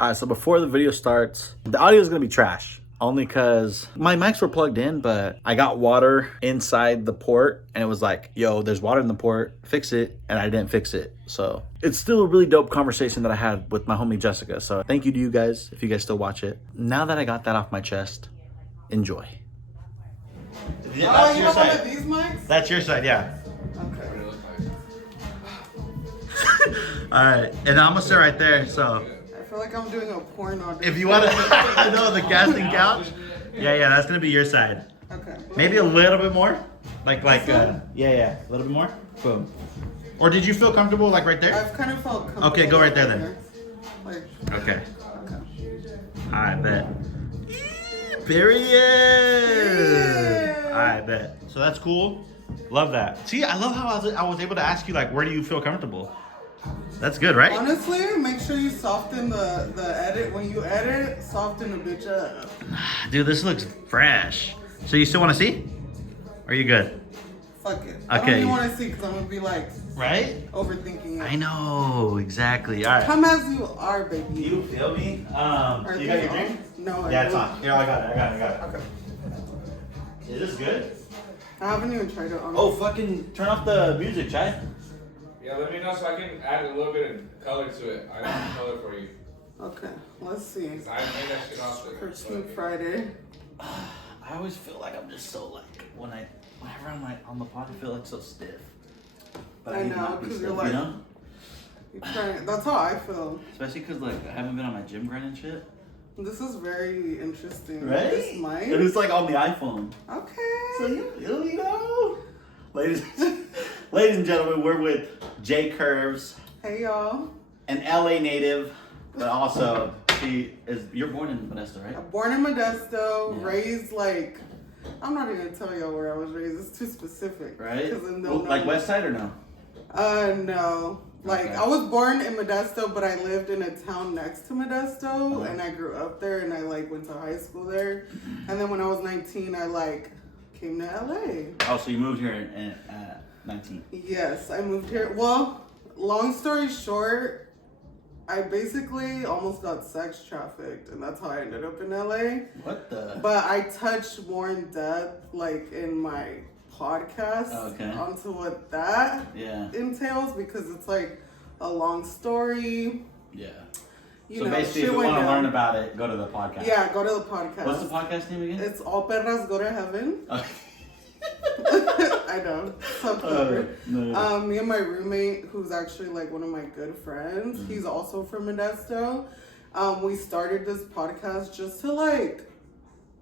Alright, so before the video starts, the audio is going to be trash. Only because my mics were plugged in, but I got water inside the port and it was like, yo, there's water in the port, fix it. And I didn't fix it. So it's still a really dope conversation that I had with my homie Jessica. So thank you to you guys, if you guys still watch it. Now that I got that off my chest, enjoy. Yeah, that's your side. One of these mics? That's your side, yeah. Okay. Alright, and I'm gonna sit right there, so. I feel like I'm doing a porn audition. If you want to, I know the casting couch. Yeah, that's gonna be your side. Okay. Maybe a little bit more, like, a little bit more. Boom. Or did you feel comfortable, like right there? I've kind of felt comfortable. Okay, go right there then. Like. Okay. Alright, bet. There he is. Alright, bet. So that's cool. Love that. See, I love how I was able to ask you, like, where do you feel comfortable? That's good, right? Honestly, make sure you soften the edit. When you edit, soften the bitch up. Dude, this looks fresh. So you still want to see? Or are you good? Fuck it. Okay. I don't even want to see because I'm going to be like... Right? Overthinking it. I know, exactly. All right. Come as you are, baby. You feel me? You got your drink? No, yeah, it's on. Here, I got it. Okay. Is this good? I haven't even tried it on. Oh, fucking turn off the music, Chai. Yeah, let me know so I can add a little bit of color to it. I got color for you. Okay, let's see. I made that shit off the Cartoon Friday. I always feel like I'm just so like whenever I'm like on the pod, I feel like so stiff. But I know, because you're like, you know? You're trying. That's how I feel. Especially because like I haven't been on my gym grind and shit. This is very interesting. Right? This mic. And it's like on the iPhone. Okay. So you know. Ladies and gentlemen, we're with J Curves. Hey y'all. An LA native, but also you're born in Modesto, right? I'm born in Modesto, raised like, I'm not even gonna tell y'all where I was raised. It's too specific. Right? Well, like West Side or no? No. Like, okay. I was born in Modesto, but I lived in a town next to Modesto, and I grew up there, and I, like, went to high school there. And then when I was 19, I, like, came to LA. Oh, so you moved here at 19? Yes, I moved here. Well, long story short, I basically almost got sex trafficked, and that's how I ended up in LA. What the? But I touched Warren Death, like, in my podcast onto what that entails, because it's like a long story. Yeah. So basically, if you want to learn about it, go to the podcast. Yeah, go to the podcast. What's the podcast name again? It's All Perras Go to Heaven. Okay. I know. So clever. No. Me and my roommate, who's actually like one of my good friends, he's also from Modesto. We started this podcast just to like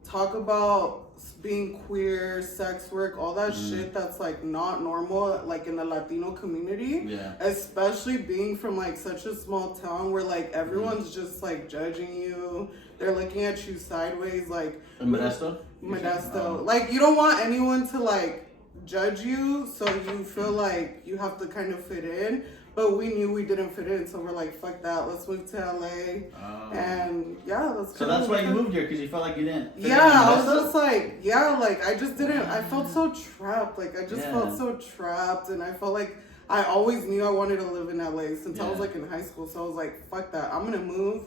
talk about being queer, sex work, all that shit that's like not normal like in the Latino community. Yeah. Especially being from like such a small town where like everyone's just like judging you. They're looking at you sideways like in Modesto? Modesto. Like you don't want anyone to like judge you, so you feel like you have to kind of fit in. But we knew we didn't fit in, so we're like, fuck that, let's move to LA. And yeah, so that's why you moved here, because you felt like you didn't fit in I was just like, like I just didn't, I felt so trapped. Like I just felt so trapped, and I felt like I always knew I wanted to live in LA since I was like in high school. So I was like, fuck that, I'm gonna move.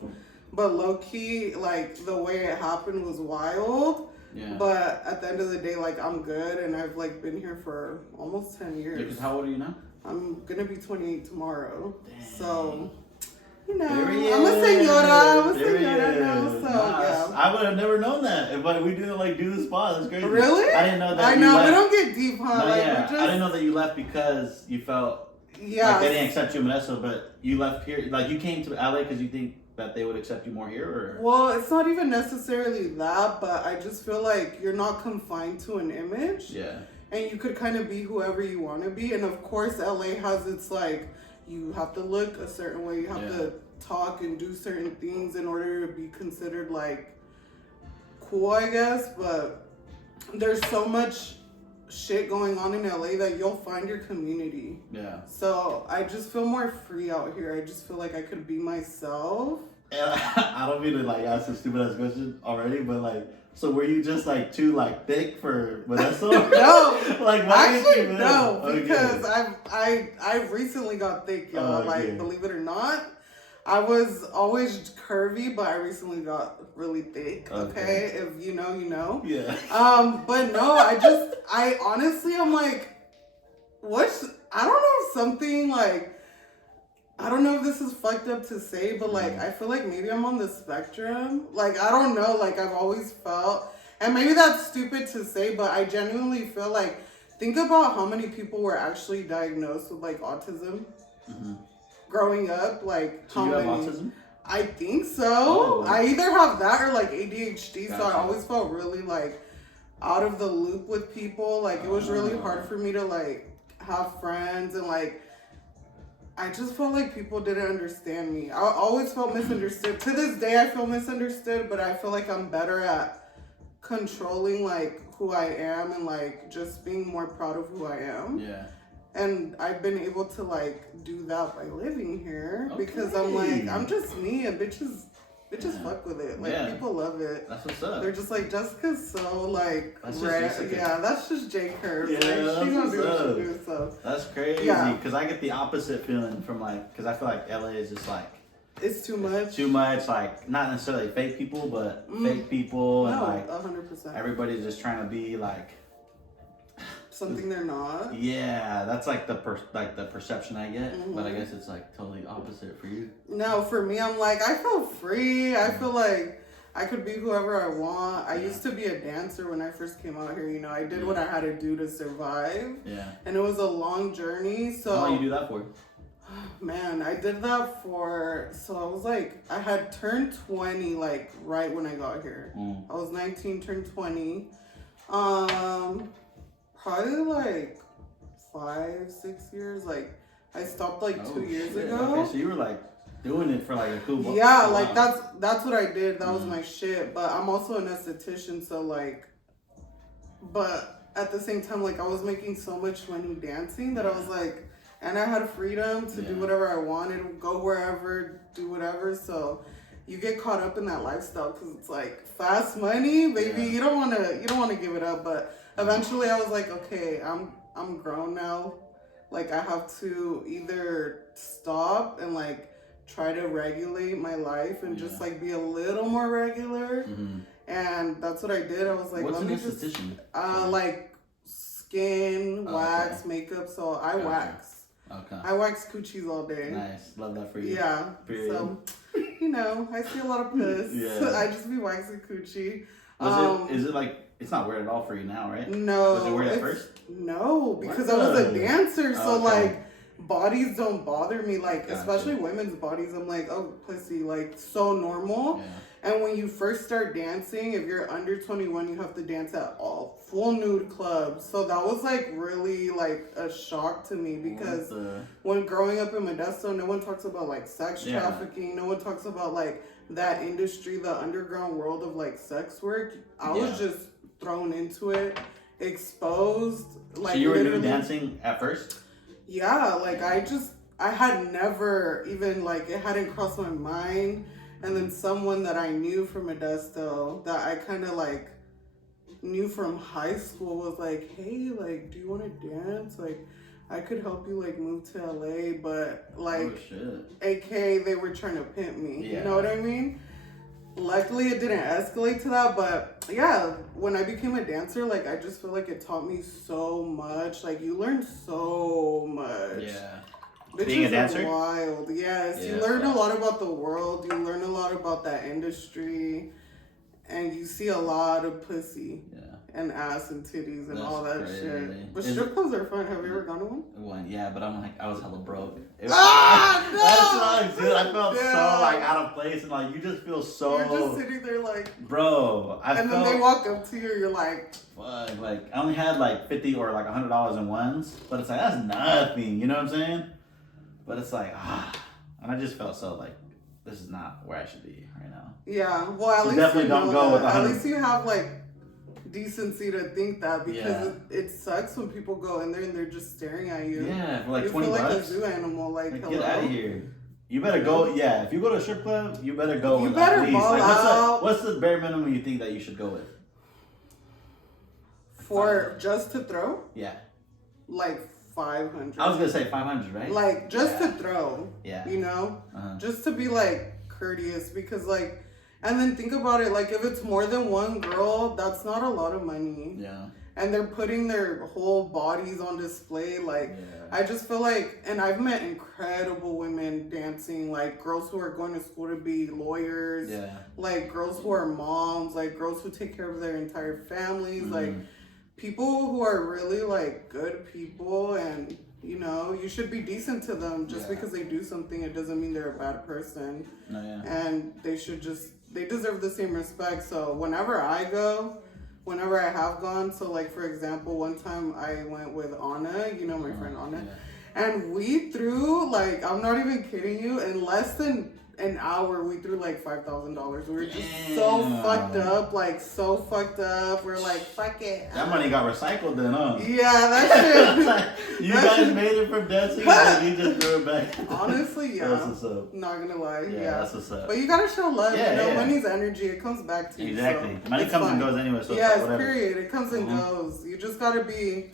But low key, like the way it happened was wild. Yeah. But at the end of the day, like I'm good, and I've like been here for almost 10 years. Yeah, 'cause how old are you now? I'm gonna be 28 tomorrow. Damn. So, you know, I'm a senora now, so yeah. I would have never known that, but we didn't like do the spot. That's crazy. Really? I didn't know that. I know, we don't get deep, huh? No, like, I didn't know that you left because you felt like they didn't accept you in Modesto, but you left here, like you came to LA because you think that they would accept you more here, or? Well, it's not even necessarily that, but I just feel like you're not confined to an image. Yeah. And you could kind of be whoever you want to be. And of course, LA has its like, you have to look a certain way. You have to talk and do certain things in order to be considered like cool, I guess. But there's so much shit going on in LA that you'll find your community. Yeah. So I just feel more free out here. I just feel like I could be myself. And I don't mean to like ask a stupid ass question already, but like, so were you just like too like thick for Modesto? No, like actually no, because I recently got thick, y'all. Like believe it or not, I was always curvy, but I recently got really thick. Okay, if you know, you know. Yeah. But no, I honestly, I'm like, I don't know, something like, I don't know if this is fucked up to say, but like, I feel like maybe I'm on the spectrum. Like, I don't know, like, I've always felt, and maybe that's stupid to say, but I genuinely feel like, think about how many people were actually diagnosed with like autism growing up. Like, so you have autism? I think so. Oh. I either have that or like ADHD, Gotcha. so I always felt really like out of the loop with people. Like, it was really hard for me to like have friends, and like, I just felt like people didn't understand me. I always felt misunderstood. To this day, I feel misunderstood, but I feel like I'm better at controlling like who I am and like just being more proud of who I am. Yeah. And I've been able to like do that by living here because I'm like, I'm just me, and bitches fuck with it. Like, people love it. That's what's up. They're just like, Jessica's so like Jessica. Yeah, that's just J Curve. Yeah, like, she's gonna do what up. she do. So that's crazy. Yeah. Because I get the opposite feeling from like, because I feel like LA is just like, it's too much. Too much, like, not necessarily fake people, but fake people, and like 100%. everybody's just trying to be like something they're not. Yeah, that's like the perception I get, but I guess it's like totally opposite for you. No, for me, I'm like, I feel free. I feel like I could be whoever I want. I used to be a dancer when I first came out here. You know, I did what I had to do to survive. Yeah. And it was a long journey. So how long you do that for? Man, I did that so I was like, I had turned 20 like right when I got here. I was 19, turned 20. Probably like 5-6 years. Like, I stopped like 2 years ago. Okay, so you were like doing it for like a cool. Yeah, like that's what I did. That was my shit. But I'm also an esthetician, so like, but at the same time, like, I was making so much money dancing that I was like, and I had freedom to do whatever I wanted, go wherever, do whatever. So you get caught up in that lifestyle because it's like fast money, baby. You don't want to give it up. But eventually, I was like, okay, I'm grown now. Like, I have to either stop and like try to regulate my life and just like be a little more regular. And that's what I did. I was like, what's let an me esthetician? like skin, wax, makeup. So I wax. Okay. I wax coochies all day. Nice. Love that for you. Yeah. Period. So, you know, I see a lot of piss. I just be waxing coochie. Is it like, it's not weird at all for you now, right? No. Was it weird at first? No, because I was a dancer. So, like, bodies don't bother me. Like, especially women's bodies. I'm like, oh, pussy. Like, so normal. Yeah. And when you first start dancing, if you're under 21, you have to dance at all full nude clubs. So that was like really like a shock to me because when growing up in Modesto, no one talks about like sex trafficking. No one talks about like that industry, the underground world of like sex work. I was just thrown into it, exposed. Like, so you were nude dancing at first? Yeah, like I had never even like, it hadn't crossed my mind. And then someone that I knew from Modesto that I kind of like knew from high school was like, hey, like, do you want to dance? Like, I could help you like move to LA, but like, AK, they were trying to pimp me. You know what I mean? Luckily, it didn't escalate to that, but yeah, when I became a dancer, like, I just feel like it taught me so much. Like, you learn so much. Yeah. Bitches being a dancer? Wild, yes. You learn a lot about the world. You learn a lot about that industry, and you see a lot of pussy and ass and titties and all that shit. But strip clubs are fun. Have you ever gone to one? One, yeah, but I'm like, I was hella broke. No! That's what I felt so like out of place, and like you just feel so. You're just sitting there like, bro. Then they walk up to you. You're like, fuck. Like, I only had like $50 or like $100 in ones, but it's like that's nothing. You know what I'm saying? But it's like, and I just felt so like, this is not where I should be right now. Yeah, well, at least definitely don't go with 100. At least you have like decency to think that, because it sucks when people go in there and they're just staring at you. Yeah, for like you $20. feel like a zoo animal. Like hello. Get out of here. You better go. Yeah, if you go to a strip club, you better go. You with better at least, ball like, out. What's the bare minimum you think that you should go with? For just to throw? Yeah. Like 500. I was gonna say 500, right? Like, just to throw. Yeah. You know? Just to be, like, courteous. Because, like, and then think about it. Like, if it's more than one girl, that's not a lot of money. Yeah. And they're putting their whole bodies on display. Like, I just feel like, and I've met incredible women dancing, like girls who are going to school to be lawyers, like girls who are moms, like girls who take care of their entire families, like people who are really like good people, and you know, you should be decent to them. Just because they do something, it doesn't mean they're a bad person. And they should they deserve the same respect. So whenever I have gone, so like for example, one time I went with Anna, you know my friend Anna, and we threw, like, I'm not even kidding you, in less than an hour we threw like $5,000. We were just so fucked up, like so fucked up. We're like, fuck it. That money got recycled then, huh? Yeah, that shit. You guys made it from dancing and you just threw it back. Honestly, yeah. That's what's up. Not gonna lie, that's what's up. But you gotta show love, you know, money's energy, it comes back to you. Exactly. So money comes and goes anyway, so yes, whatever. period. It comes and goes. You just gotta be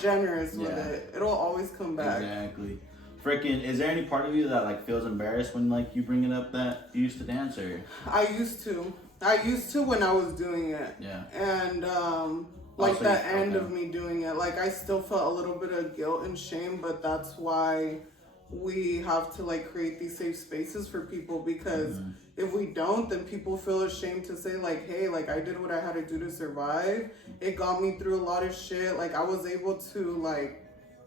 generous with it. It'll always come back. Exactly. Freaking, is there any part of you that like feels embarrassed when like you bring it up that you used to dance, or? I used to when I was doing it. Yeah. And like the end of me doing it, like I still felt a little bit of guilt and shame, but that's why we have to like create these safe spaces for people, because if we don't, then people feel ashamed to say like, hey, like I did what I had to do to survive. It got me through a lot of shit. Like I was able to like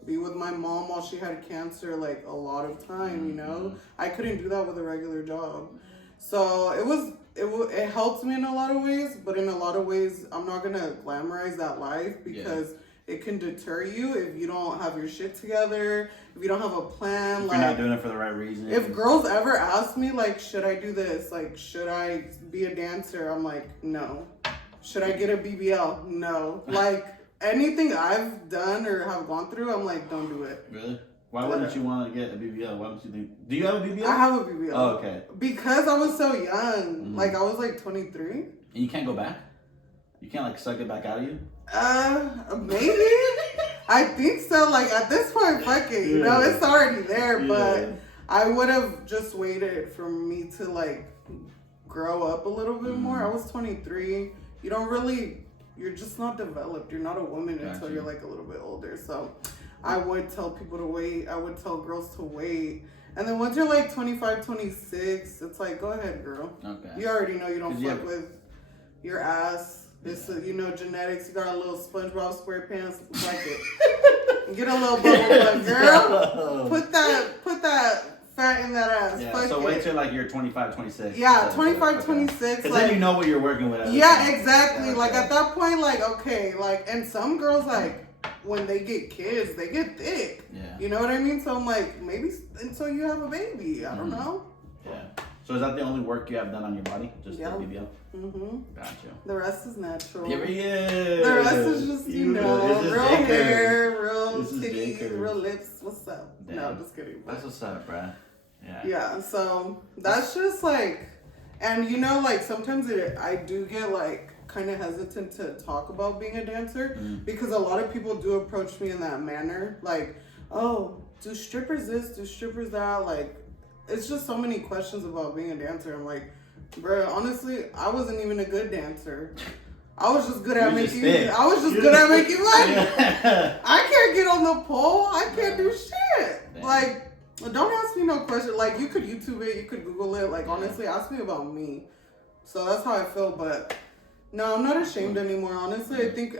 be with my mom while she had cancer like a lot of time, you know? I couldn't do that with a regular job. So it helps me in a lot of ways, but in a lot of ways I'm not gonna glamorize that life, because it can deter you if you don't have your shit together, if you don't have a plan. If you're not doing it for the right reason. If girls ever ask me like, should I do this? Like, should I be a dancer? I'm like, no. Should I get a BBL? No. Like, anything I've done or have gone through, I'm like, don't do it. Really? Why wouldn't you want to get a BBL? Why don't you think? Do you have a BBL? I have a BBL. Oh, okay. Because I was so young. Like, I was like 23. And you can't go back? You can't like suck it back out of you? Maybe. I think so. Like, at this point, fuck it. You know, it's already there. But I would have just waited for me to like grow up a little bit more. I was 23. You're just not developed. You're not a woman until you're like a little bit older. So I would tell people to wait. I would tell girls to wait. And then once you're like 25, 26, it's like, go ahead, girl. Okay. You already know you don't fuck with your ass. It's, you know, genetics. You got a little SpongeBob SquarePants. Like it. Get a little bubble butt, girl. Put that fat in that ass. Yeah, so wait till like you're 25, 26. Yeah, 25, 26. Because like, then you know what you're working with. Yeah, exactly. Yeah, like at that point, like, okay, like, and some girls, like, when they get kids, they get thick. Yeah. You know what I mean? So I'm like, maybe until you have a baby. I don't know. Yeah. So is that the only work you have done on your body? Just the BBL? Gotcha. The rest is natural. Period. The rest is just, you know, real hair, real titties, real lips. What's up? Damn. No, just kidding. That's what's up, bruh. Yeah. Yeah, so that's just like, and you know, like sometimes I do get like kind of hesitant to talk about being a dancer because a lot of people do approach me in that manner. Like, oh, do strippers this, do strippers that? Like, it's just so many questions about being a dancer. I'm like, bro, honestly, I wasn't even a good dancer. I was just good at making money. I can't get on the pole. I can't do shit. Damn. Like, don't ask me no question. Like, you could YouTube it, you could Google it. Like, honestly, ask me about me. So that's how I feel. But no, I'm not ashamed anymore. Honestly, I think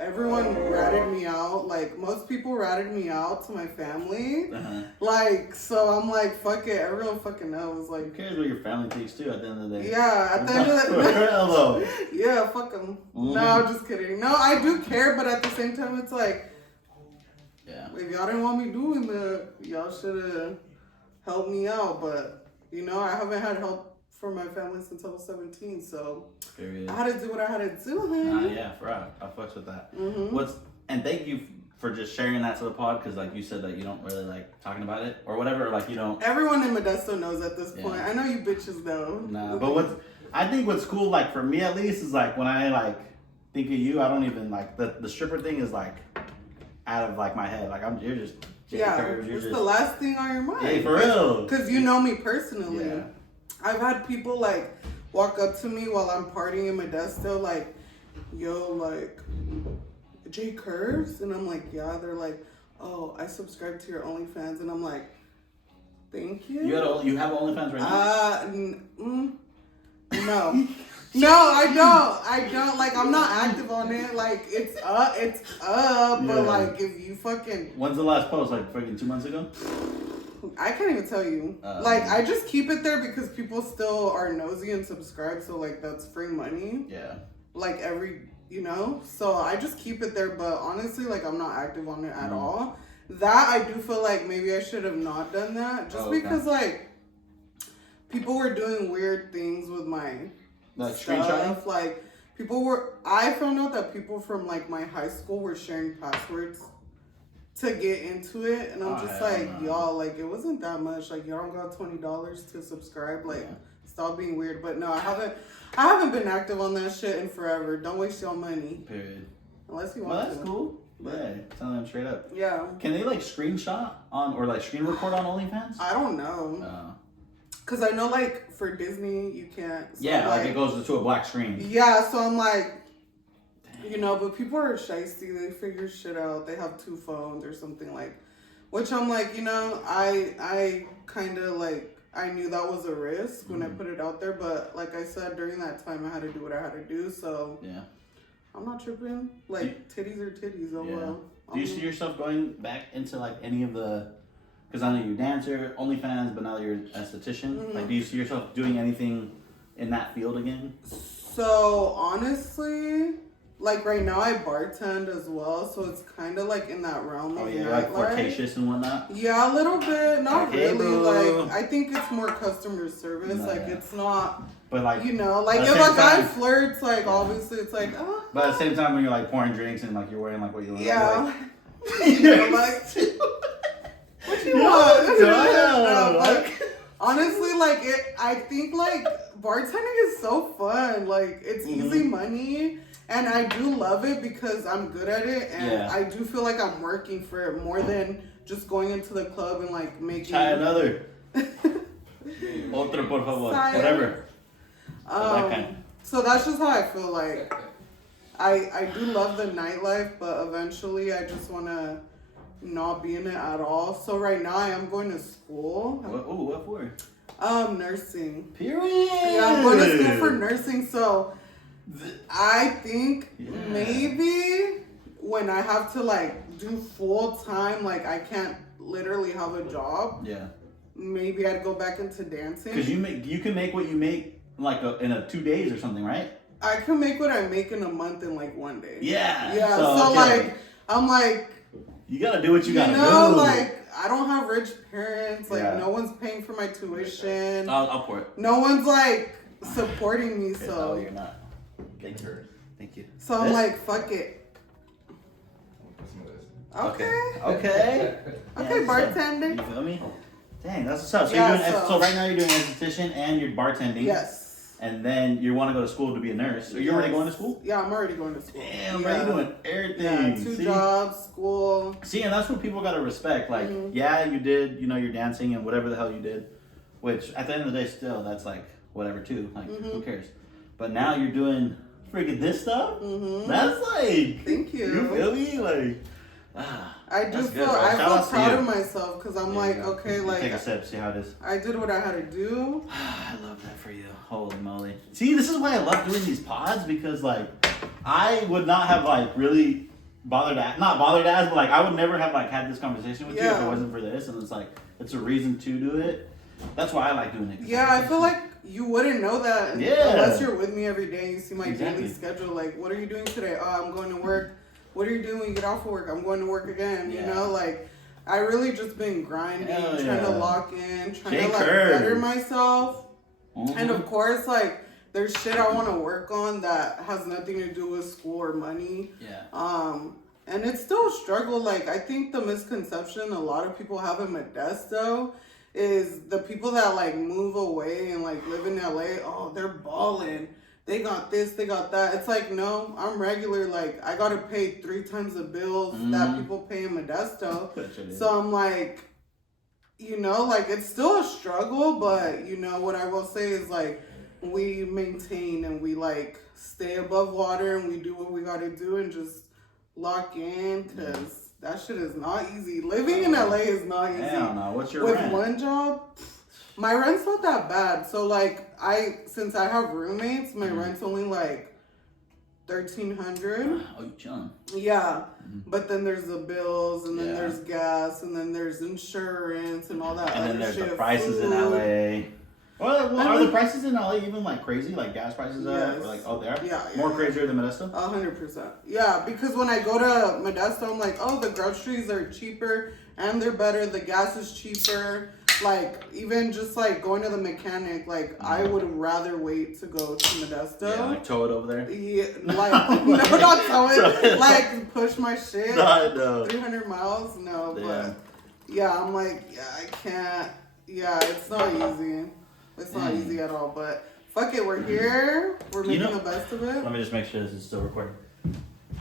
everyone ratted me out. Like, most people ratted me out to my family. Like, so I'm like, fuck it. Everyone fucking knows. Like, who cares what your family thinks too at the end of the day? Yeah, at the end of the day. Yeah, fuck them. No, I'm just kidding. No, I do care, but at the same time, it's like, if y'all didn't want me doing that, y'all should have helped me out. But, you know, I haven't had help for my family since I was 17, so I had to do what I had to do. Yeah, for real. I fucks with that. And thank you for just sharing that to the pod, because like you said that you don't really like talking about it or whatever, like you don't. Everyone in Modesto knows at this point. I know you bitches know. Nah, but I think what's cool, like for me at least, is like when I like think of you, I don't even like the stripper thing is like out of like my head. Like you're just J Curves. You're it's just the last thing on your mind. Hey, for real. Because you know me personally. Yeah. I've had people like walk up to me while I'm partying in Modesto, like, yo, like, J Curves? And I'm like, yeah. They're like, oh, I subscribe to your OnlyFans. And I'm like, thank you. You have OnlyFans right now? No. No, I don't. Like, I'm not active on it. Like, it's up. Yeah. But, like, if you fucking... When's the last post? Like, freaking 2 months ago? I can't even tell you. Like, I just keep it there because people still are nosy and subscribe. So, like, that's free money. Yeah. Like, so I just keep it there. But honestly, like, I'm not active on it at all. That, I do feel like maybe I should have not done that. Just because, like, people were doing weird things with my screenshotting? Like, I found out that people from, like, my high school were sharing passwords to get into it. And I'm just like, y'all, like, it wasn't that much. Like, y'all don't got $20 to subscribe. Like, stop being weird. But no, I haven't been active on that shit in forever. Don't waste your money. Period. Unless you want to. Well, that's cool. Yeah, telling them straight up. Yeah. Can they, like, screenshot on, or, like, screen record on OnlyFans? I don't know. Because I know, like, for Disney, you can't. So yeah, like, it goes to a black screen. Yeah, so I'm like, but people are shiesty. They figure shit out. They have 2 phones or something, like, which I'm like, I kind of, like, I knew that was a risk when I put it out there. But like I said, during that time, I had to do what I had to do. So yeah, I'm not tripping. Like, titties are titties. Oh, well. Do you see yourself going back into, like, any of the... Because I know you're a dancer, OnlyFans, but now you're an esthetician. Like, do you see yourself doing anything in that field again? So, honestly, like, right now I bartend as well. So, it's kind of, like, in that realm of you're, like, flirtatious and whatnot? Yeah, a little bit. Not really. Bro. Like, I think it's more customer service. Like, it's not... But, like... like, if a guy flirts, like, obviously, it's like, oh... But at the same time, when you're, like, pouring drinks and, like, you're wearing, like, what you look like... like... What you want? Like, honestly, like, I think, like, bartending is so fun. Like, it's easy money, and I do love it because I'm good at it, and I do feel like I'm working for it more than just going into the club and, like, making... Try another. Otro, por favor. Whatever. So that's just how I feel like. I do love the nightlife, but eventually I just want to not be in it at all. So right now I am going to school. What for? Nursing. Period. Yeah, I'm going to school for nursing. So I think maybe when I have to, like, do full time, like, I can't literally have a job. Yeah. Maybe I'd go back into dancing. Because you can make what you make, like, in 2 days or something, right? I can make what I make in a month in, like, 1 day. Yeah. Yeah. So like, I'm like, you gotta do what you gotta do. Like, I don't have rich parents. Like, no one's paying for my tuition. I'll pour it. No one's, like, supporting me. Okay, so. No, you're not. Thank you. So I'm like, fuck it. Okay, bartender. You feel me? Dang, that's what's up. So you're doing. So right now you're doing esthetician and you're bartending. Yes. And then you want to go to school to be a nurse. Are you already going to school? Yeah, I'm already going to school. Damn, bro, you're doing everything. Yeah, 2 jobs, school. See, and that's what people gotta respect. Like, yeah, you did, you're dancing and whatever the hell you did. Which, at the end of the day, still, that's like, whatever, too. Like, who cares? But now you're doing freaking this stuff? That's like... Thank you. You feel me? Like... I feel proud of myself because I'm like, okay, like... Take a sip, see how it is. I did what I had to do. I love that for you. Holy moly. See, this is why I love doing these pods because, like, I would not have, like, really not bothered to ask, but, like, I would never have, like, had this conversation with you if it wasn't for this. And it's, like, it's a reason to do it. That's why I like doing it. Yeah, I feel like you wouldn't know that unless you're with me every day and you see my daily schedule. Like, what are you doing today? Oh, I'm going to work. What are you doing when you get off of work? I'm going to work again. You know, like, I really just been grinding, trying to lock in, trying to, like, better myself. And, of course, like, there's shit I want to work on that has nothing to do with school or money. Yeah. And it's still a struggle. Like, I think the misconception a lot of people have in Modesto is the people that, like, move away and, like, live in LA, oh, they're balling. they got this, they got that. It's like, no, I'm regular. Like, I got to pay 3 times the bills that people pay in Modesto. So I'm like, you know, like, it's still a struggle, but, you know, what I will say is, like, we maintain and we, like, stay above water and we do what we got to do and just lock in, because that shit is not easy. Living in LA is not easy. Hell no. What's your With rent? one job, my rent's not that bad. So, like, since I have roommates, my rent's only, like, $1,300. Oh, you chilling. Yeah. But then there's the bills, and then Yeah. there's gas, and then there's insurance, and all that And other then there's shit. the prices in food. LA. Well, are the prices in LA even like crazy? Like gas prices are? Yes. Or like, oh, they are? Yeah. More crazier than Modesto? 100%. Yeah, because when I go to Modesto, I'm like, oh, the groceries are cheaper and they're better. The gas is cheaper. Like, even just like going to the mechanic, like, I would rather wait to go to Modesto. Yeah, like tow it over there? Yeah, like, no, not tow it. Like, push my shit. No. 300 miles? No, Yeah. but yeah, I'm like, yeah, I can't. Yeah, it's not easy. It's not easy at all, but fuck it, we're here. We're making the best of it. Let me just make sure this is still recording.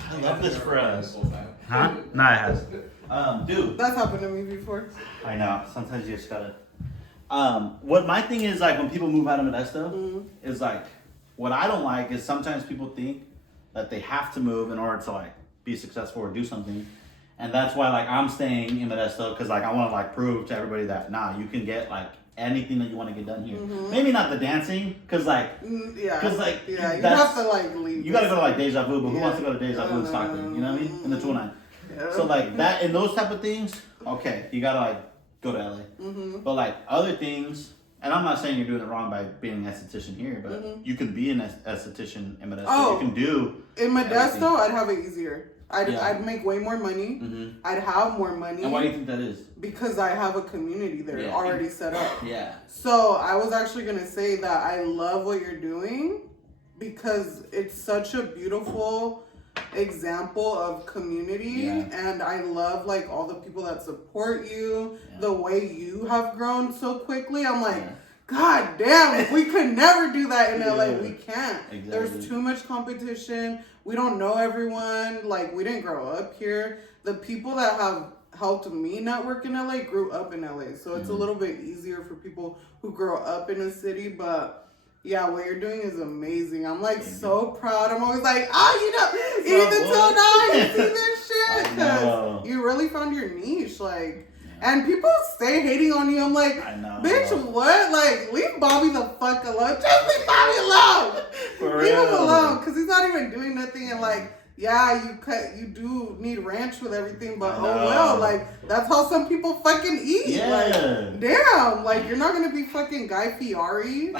I love this for us. Huh? Huh? No, it has. Dude. That's happened to me before. I know. Sometimes you just gotta. What my thing is, like, when people move out of Modesto, is like, what I don't like is sometimes people think that they have to move in order to, like, be successful or do something. And that's why, like, I'm staying in Modesto, because, like, I want to, like, prove to everybody that, nah, you can get, like, anything that you want to get done here. Maybe not the dancing, because, like, Yeah. because, like, Yeah, you that's- have to, like, leave. you gotta go to, like, Deja Vu, but who Yeah. wants to go to Deja Vu in Stockton? You know what I mean? In the 209. Yeah. So, like, that and those type of things, okay, you gotta, like, go to LA. But, like, other things, and I'm not saying you're doing it wrong by being an esthetician here, but you can be an esthetician in Modesto. Oh. You can do In Modesto, everything. I'd have it easier. Yeah. I'd make way more money. I'd have more money. And why do you think that is? Because I have a community there Yeah. already set up. Yeah. So I was actually gonna say that I love what you're doing because it's such a beautiful example of community, Yeah. and I love like all the people that support you, Yeah. the way you have grown so quickly. I'm like, Yeah. God damn, if we could never do that in LA, Yeah. we can't. Exactly. There's too much competition. We don't know everyone. Like, we didn't grow up here. The people that have helped me network in LA grew up in LA. So it's a little bit easier for people who grow up in a city. But yeah, what you're doing is amazing. I'm like so proud. I'm always like, Ethan till now, you see this shit? I know. Because you really found your niche. Like, and people stay hating on you. I'm like, I know. bitch, what? Like, leave Bobby the fuck alone. Just leave Bobby alone. For Leave him real. alone, because he's not even doing nothing. And like, yeah, you do need ranch with everything, but I oh know. well, like that's how some people fucking eat. Yeah. Like, damn, like you're not gonna be fucking Guy Fieri.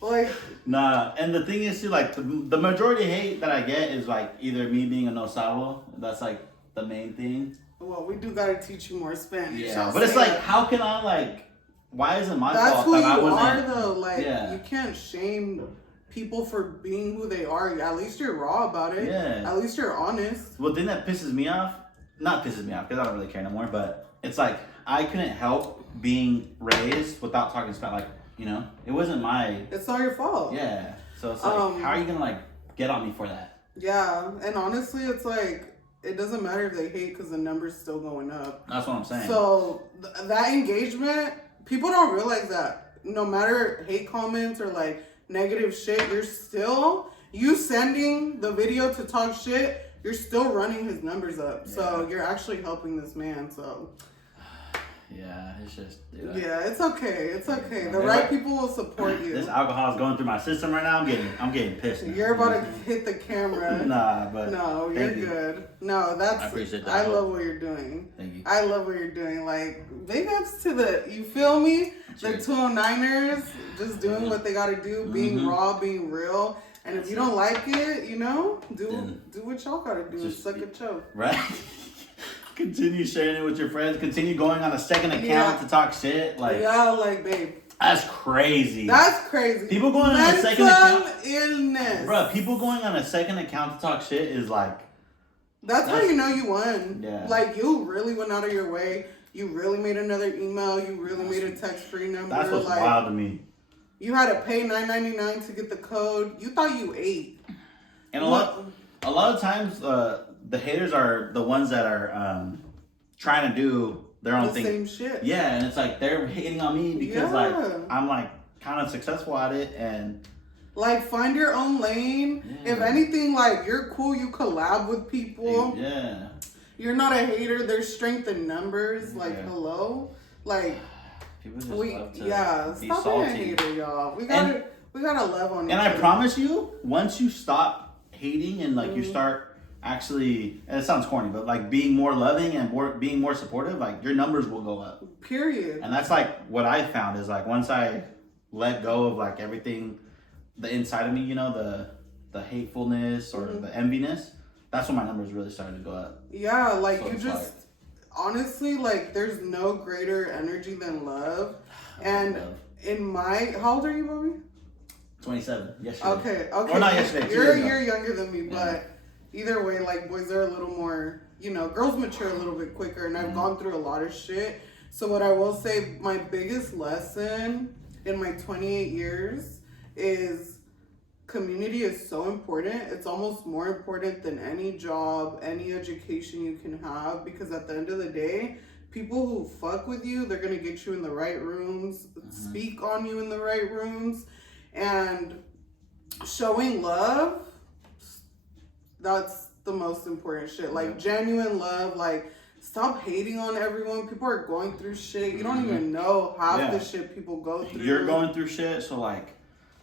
Like, Nah, and the thing is too, like, the majority hate that I get is like either me being a no sabo. That's like the main thing. well, we do gotta teach you more Spanish. Yeah, I'll but it's say like, that. how can I, like, why is it my That's fault who that you I are, wasn't? though. Like, Yeah. you can't shame people for being who they are. At least you're raw about it. Yeah. At least you're honest. Well, thing that pisses me off, not pisses me off because I don't really care no more, but it's like I couldn't help being raised without talking Spanish. Like, you know, it wasn't my, It's not your fault. yeah. So it's like, how are you gonna like get on me for that? Yeah, and honestly, it's like, it doesn't matter if they hate because the number's still going up. That's what I'm saying. So that engagement, people don't realize that. No matter hate comments or like negative shit, you sending the video to talk shit, you're still running his numbers up. Yeah. So you're actually helping this man. So yeah, it's just, dude, yeah, it's okay. It's okay. The Yeah. right people will support you. this alcohol is going through my system right now. I'm getting pissed. Now. You're about to hit the camera. Nah, but No, you're thank you. good. No, that's. I appreciate that. I love what you're doing. Thank you. I love what you're doing. Like, big ups to you feel me? The Cheers. 209ers just doing what they gotta do, being raw, being real. And if you don't like it, you know, do what y'all gotta do and Just- suck a choke. Right? Continue sharing it with your friends. Continue going on a second account Yeah. to talk shit. Like, Yeah, like, babe. that's crazy. That's crazy. People going on a Mental second account. illness. Bruh, people going on a second account to talk shit is like, That's how you know you won. Yeah. Like, you really went out of your way. You really made another email. You really made a text-free number. that's what's like, wild to me. You had to pay $9.99 to get the code. You thought you ate. And a lot of times, the haters are the ones that are trying to do their own thing. Same shit. Yeah, and it's like they're hating on me because like I'm like kind of successful at it, and like find your own lane. Yeah. If anything, like you're cool, you collab with people. Yeah. You're not a hater. There's strength in numbers. Yeah. Like hello, like people just love to be stop salty. being a hater, y'all. We gotta love on. And I promise you, once you stop hating and like you start actually, and it sounds corny, but like being more loving and being more supportive, like your numbers will go up. Period. And that's like what I found is like once I let go of like everything, the inside of me, you know, the hatefulness or the enviness, that's when my numbers really started to go up. Yeah, like so you just honestly, like there's no greater energy than love. And in my, how old are you, Bobby? 27. Yesterday. Okay. Or not yesterday. You're a year younger than me, but either way, like boys are a little more, you know, girls mature a little bit quicker, and I've gone through a lot of shit. So what I will say, my biggest lesson in my 28 years is community is so important. It's almost more important than any job, any education you can have, because at the end of the day, people who fuck with you, they're gonna get you in the right rooms, speak on you in the right rooms, and showing love, that's the most important shit. Like genuine love, like stop hating on everyone. People are going through shit. You don't even know half the shit people go through. You're going through shit, so like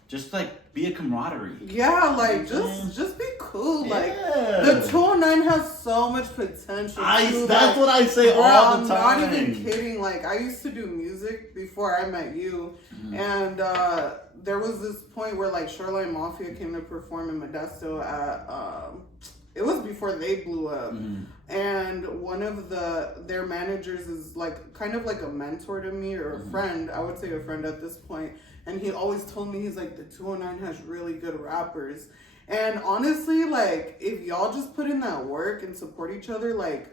just like be a camaraderie. Yeah, like just be cool. Like the 209 has so much potential. That's what I say all the time. I'm not even kidding. Like I used to do music before I met you, and there was this point where like Shoreline Mafia came to perform in Modesto at it was before they blew up, and one of their managers is like kind of like a mentor to me or a friend. I would say a friend at this point. And he always told me, he's like, the 209 has really good rappers. And honestly, like, if y'all just put in that work and support each other, like,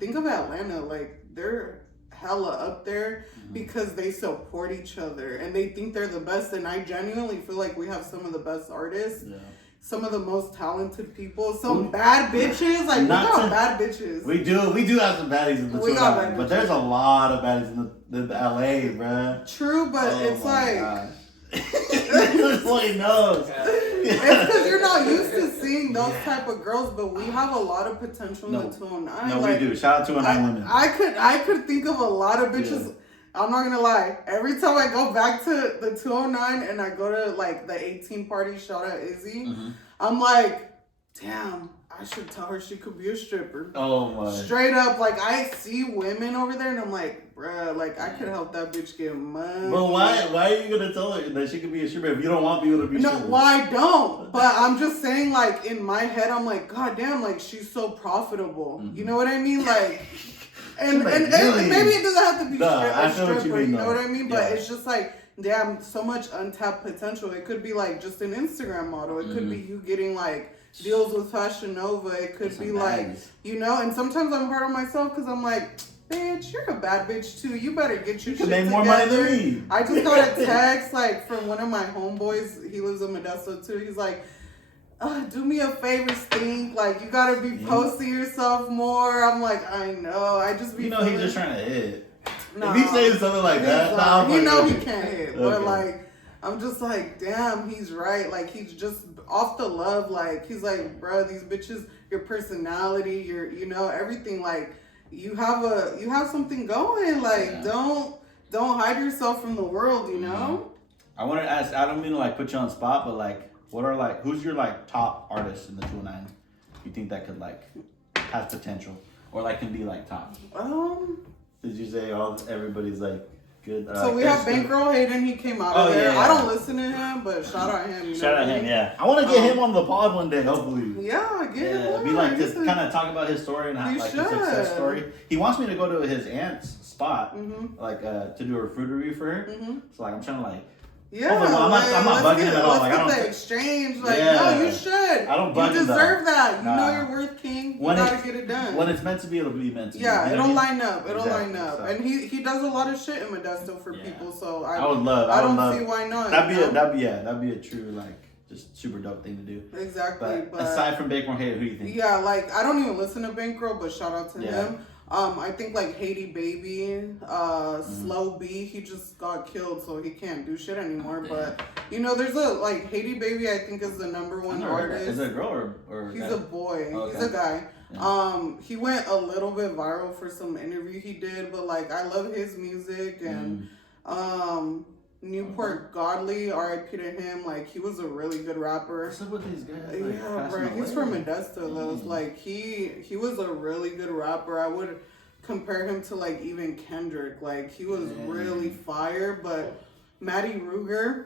think of Atlanta. Like, they're hella up there because they support each other. And they think they're the best. And I genuinely feel like we have some of the best artists. Yeah. Some of the most talented people. Some bad bitches. Like, we got bad bitches. We do have some baddies in the 209. But there's a lot of baddies in the LA, bruh. True, but it's like... God. He knows. It's because you're not used to seeing those type of girls, but we have a lot of potential in the 209. No, like, we do. Shout out to 209 women. I could think of a lot of bitches. Yeah. I'm not gonna lie. Every time I go back to the 209 and I go to like the 18 party, shout out Izzy, I'm like, damn, I should tell her she could be a stripper. Oh my. Straight up, like I see women over there and I'm like, bruh, like I could help that bitch get money. But why are you gonna tell her that she could be a stripper if you don't want people to be strippers? No, why don't? But I'm just saying, like in my head, I'm like, god damn, like she's so profitable. You know what I mean? Like, and maybe it doesn't have to be a stripper. You know what I mean? But it's just like, damn, so much untapped potential. It could be like just an Instagram model. It could be you getting like deals with Fashion Nova. It could be like, you know, and sometimes I'm hard on myself because I'm like, bitch, you're a bad bitch too. You better get your shit together. Make more money than me. I just got a text like from one of my homeboys. He lives in Modesto too. He's like, do me a favor, Stink. Like, you gotta be posting yourself more. I'm like, I know. I just be. You know, he's just trying to hit. If he's saying something like that, you know he can't hit. Okay. But like, I'm just like, damn, he's right. Like, he's just off the love. Like, he's like, bro, these bitches, your personality, your, you know, everything. Like, you have something going. Like, don't hide yourself from the world. You know. I wanted to ask. I don't mean to like put you on the spot, but like, what are like, who's your like top artist in the 209? You think that could like has potential or like can be like top? Did you say everybody's like good? So we have Bankroll Hayden. He came out of there. Yeah. I don't listen to him, but shout out him. Shout out him. Yeah, I want to get him on the pod one day, hopefully. Yeah, get him. Be like just kind of talk about his story and how like his success story. He wants me to go to his aunt's spot, like to do a fruitery for her. So like I'm trying to like Yeah, I'm not bugging him at all. Like, I don't. The exchange. Like, Yeah. no, you should. I don't bug him. You deserve that. You Nah. know your worth, King. You gotta get it done. When it's meant to be, it'll be meant to be. Yeah, You know it'll what I mean? line up. It'll Exactly, line up. so. And he does a lot of shit in Modesto for people. So I don't see why not. That'd be a true, like, just super dope thing to do. Exactly. But aside from Bankroll Hater, who do you think? Yeah, like, I don't even listen to Bankroll, but shout out to him. I think like Haiti Baby, Slow B, he just got killed, so he can't do shit anymore. But you know, there's Haiti Baby, I think is the #1 artist. Is it a girl or he's a boy? Oh, okay. He's a guy. Yeah. He went a little bit viral for some interview he did, but like I love his music and Newport Godly, R.I.P. to him. Like, he was a really good rapper. What's up with these guys? Yeah, bro. He's from Modesto, though. Like, he was a really good rapper. I would compare him to, like, even Kendrick. Like, he was really fire. But Matty Ruger,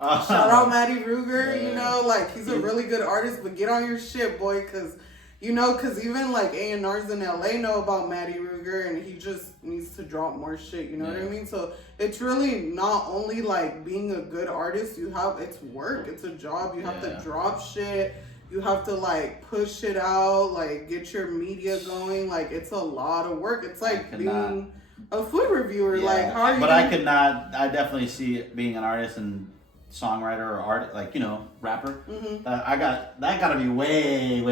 shout out Matty Ruger, you know? Like, he's a really good artist. But get on your shit, boy, because... You know, because even, like, A&Rs in L.A. know about Matty Ruger, and he just needs to drop more shit, you know what I mean? So, it's really not only, like, being a good artist, it's work, it's a job, you have to drop shit, you have to, like, push it out, like, get your media going, like, it's a lot of work. It's like being a food reviewer, like, how are you... But I I definitely see it being an artist and... songwriter or art, like, you know, rapper. That gotta be way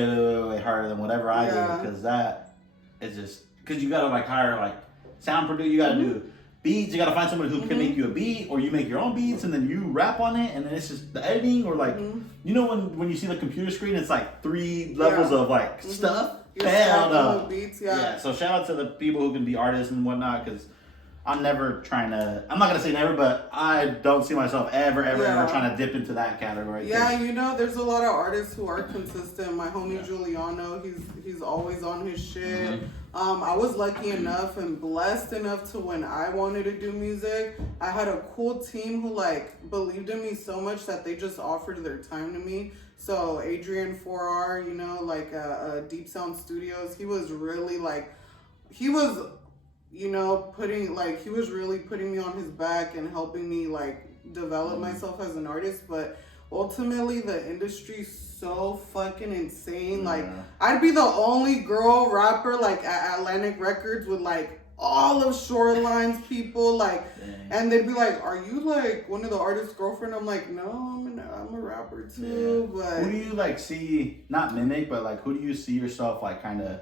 harder than whatever I do, because that is just because you gotta like hire like sound producer, you gotta do beats, you gotta find somebody who can make you a beat, or you make your own beats and then you rap on it, and then it's just the editing, or like you know when you see the computer screen, it's like 3 levels of like stuff. Beats, so shout out to the people who can be artists and whatnot, because I'm never trying to, I'm not going to say never, but I don't see myself ever trying to dip into that category. Yeah, you know, there's a lot of artists who are consistent. My homie Giuliano, he's always on his shit. I was lucky enough and blessed enough to when I wanted to do music, I had a cool team who like believed in me so much that they just offered their time to me. So Adrian 4R, you know, like Deep Sound Studios, he was really like, you know, he was really putting me on his back and helping me like develop myself as an artist. But ultimately the industry's so fucking insane. Like, I'd be the only girl rapper like at Atlantic Records with like all of Shoreline's people, like, and they'd be like, "Are you like one of the artist's girlfriend?" I'm like, "No, I'm a rapper too." But who do you like see, not mimic, but like who do you see yourself like kind of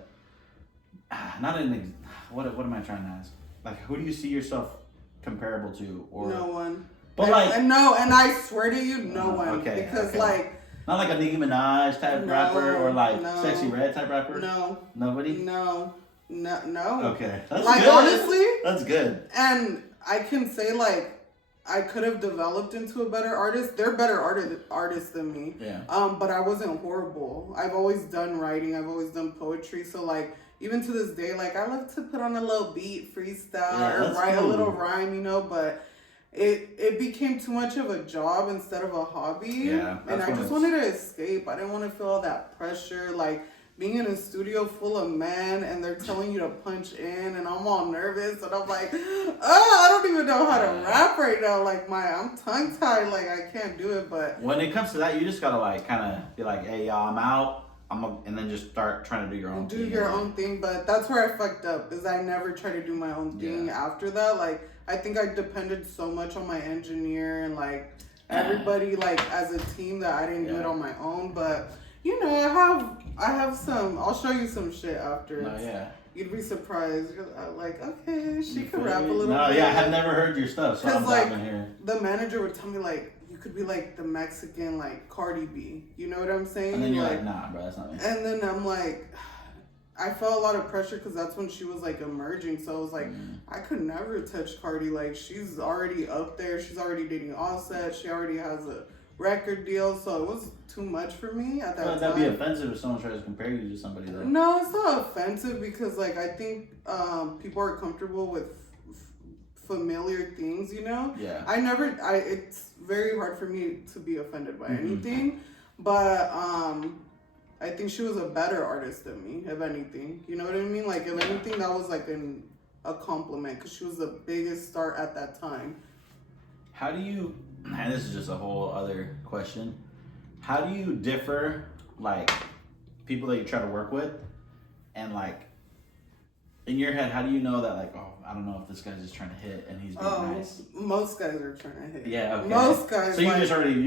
not in what am I trying to ask? Like, who do you see yourself comparable to? Or no one. But and I swear to you, no one. Okay, because like, not like a Nicki Minaj type rapper, or like Sexy Red type rapper. No. Nobody. No. Okay, that's like, good. Honestly, that's good. And I can say like, I could have developed into a better artist. They're better artists than me. Yeah. But I wasn't horrible. I've always done writing. I've always done poetry. So like, even to this day, like, I love to put on a little beat, freestyle, or write a little rhyme, you know, but it became too much of a job instead of a hobby. Yeah. And I just wanted to escape. I didn't want to feel all that pressure, like being in a studio full of men and they're telling you to punch in and I'm all nervous and I'm like, I don't even know how to rap right now. Like, I'm tongue tied, like I can't do it. But when it comes to that, you just gotta like kind of be like, hey y'all, I'm out. And then just start trying to do your own thing. Do your own thing, but that's where I fucked up, is I never tried to do my own thing after that. Like, I think I depended so much on my engineer and like everybody like as a team that I didn't do it on my own. But you know, I have some, I'll show you some shit after. No, You'd be surprised. You're like, okay, she could rap a little bit. No, yeah, I have never heard your stuff, so I'm like, here. The manager would tell me like, you could be like the Mexican like Cardi B. You know what I'm saying? And then you're like, nah, bro, that's not me. And then I'm like, I felt a lot of pressure because that's when she was like emerging. So I was like, I could never touch Cardi. Like, she's already up there. She's already dating Offset. She already has a record deal. So it was too much for me at that time. That'd be offensive if someone tries to compare you to somebody though. No, it's not offensive because like I think people are comfortable with familiar things, you know? Yeah. It's very hard for me to be offended by anything. But I think she was a better artist than me, if anything. You know what I mean? Like, if anything, that was like a compliment because she was the biggest star at that time. How do you and this is just a whole other question. How do you differ, like, people that you try to work with, and like, in your head, how do you know that, like, oh, I don't know if this guy's just trying to hit and he's being nice? Most guys are trying to hit. Yeah, okay. Most guys. So you're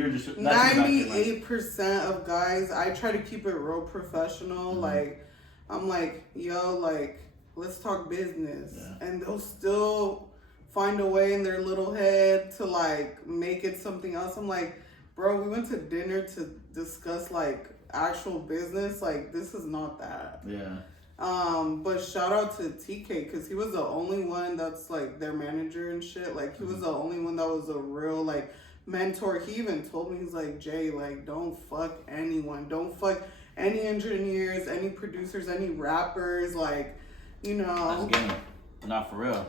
just 98% of guys, I try to keep it real professional. Mm-hmm. Like, I'm like, yo, like, let's talk business. Yeah. And they'll still find a way in their little head to, like, make it something else. I'm like, bro, we went to dinner to discuss, like, actual business. Like, this is not that. Yeah. But shout out to TK, because he was the only one that's like their manager and shit. Like, he was the only one that was a real like mentor. He even told me, he's like, Jay, like, don't fuck anyone. Don't fuck any engineers, any producers, any rappers. Like, you know. That's game. Not for real.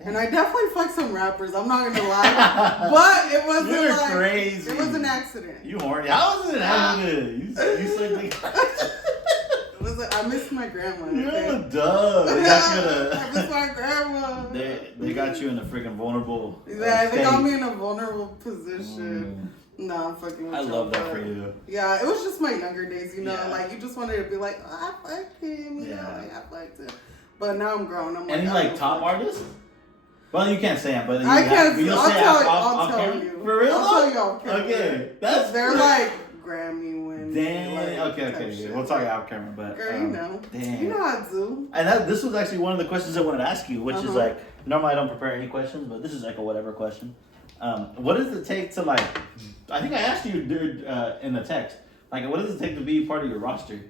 And I definitely fucked some rappers. I'm not gonna lie, but it wasn't You're like crazy. It was an accident. You horny? How was it an accident? You said I miss my grandma. You're Okay? a dub. They got you in I miss my grandma. They got you in a freaking vulnerable. Yeah, they state. got me in a vulnerable position. Nah, I'm fucking with I you, love that but for you. Yeah, it was just my younger days, you know. Yeah. Like, you just wanted to be like, oh, I fucked him, you know, like, I fucked him. But now I'm grown. I'm like, Any like top artists? Well, you can't say it, but I can't. You'll I'll say I'll tell you. For real? I'll tell you off camera. Okay, that's they're like Grammy winning. Damn. Like, Okay. We'll talk off camera, but girl, you know. Damn. You know how to do. And this was actually one of the questions I wanted to ask you, which is like, normally I don't prepare any questions, but this is like a whatever question. What does it take to like? I think I asked you in the text. Like, what does it take to be part of your roster?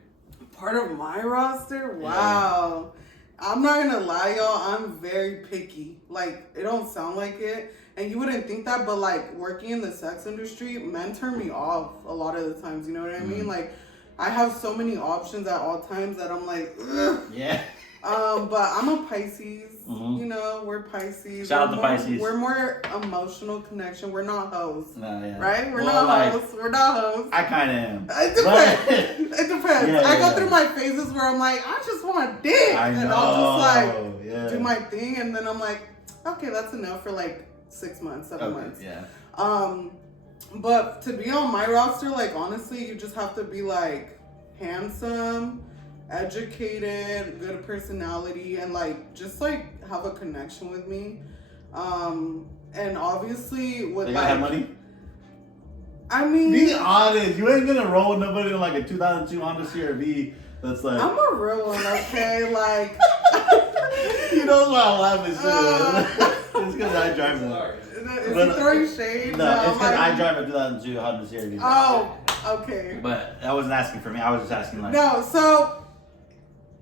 Part of my roster? Wow. Yeah. I'm not gonna lie, y'all. I'm very picky. Like, it don't sound like it, and you wouldn't think that, but like working in the sex industry, men turn me off a lot of the times. You know what I mean? Like, I have so many options at all times that I'm like, ugh. Yeah. But I'm a Pisces. You know, we're Pisces. Shout out to Pisces. We're more emotional connection. We're not hoes. No, yeah. Right? We're not hoes. We're not hoes. I kind of am. It depends. It depends. Yeah, I go through my phases where I'm like, I just want dick. And I'll just like do my thing. And then I'm like, okay, that's enough for like 6 months, 7 months. Yeah. But to be on my roster, like, honestly, you just have to be like handsome, educated, good personality, and like just like have a connection with me. And obviously with they like have money. I mean, be honest. You ain't gonna roll with nobody in like a 2002 Honda CR-V. That's like I'm a real one, okay? Like you know why I'm laughing shit. It's because I drive that. Is he throwing shade? No, it's because I drive a 2002 Honda CR-V. Oh, okay. But I wasn't asking for me. I was just asking like. No, so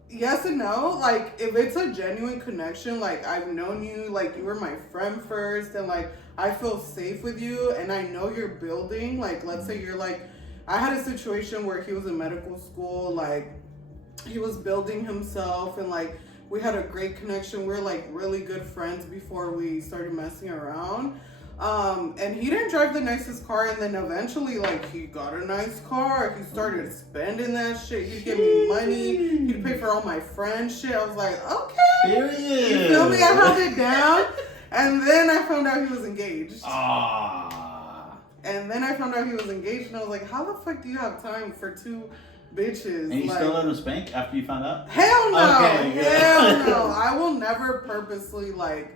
yes and no. Like, if it's a genuine connection, like, I've known you, like, you were my friend first, and like I feel safe with you, and I know you're building. Like, let's say you're like, I had a situation where he was in medical school, like he was building himself, and like we had a great connection. We were like really good friends before we started messing around. And he didn't drive the nicest car, and then eventually, like, he got a nice car. He started spending that shit. He'd give me money. He'd pay for all my friends' shit. I was like, okay. Period. You feel me? I held it down. And then I found out he was engaged. And then I found out he was engaged, and I was like, how the fuck do you have time for two bitches? And you like, still let him spank after you found out? Hell no. Okay, Hell no. I will never purposely, like,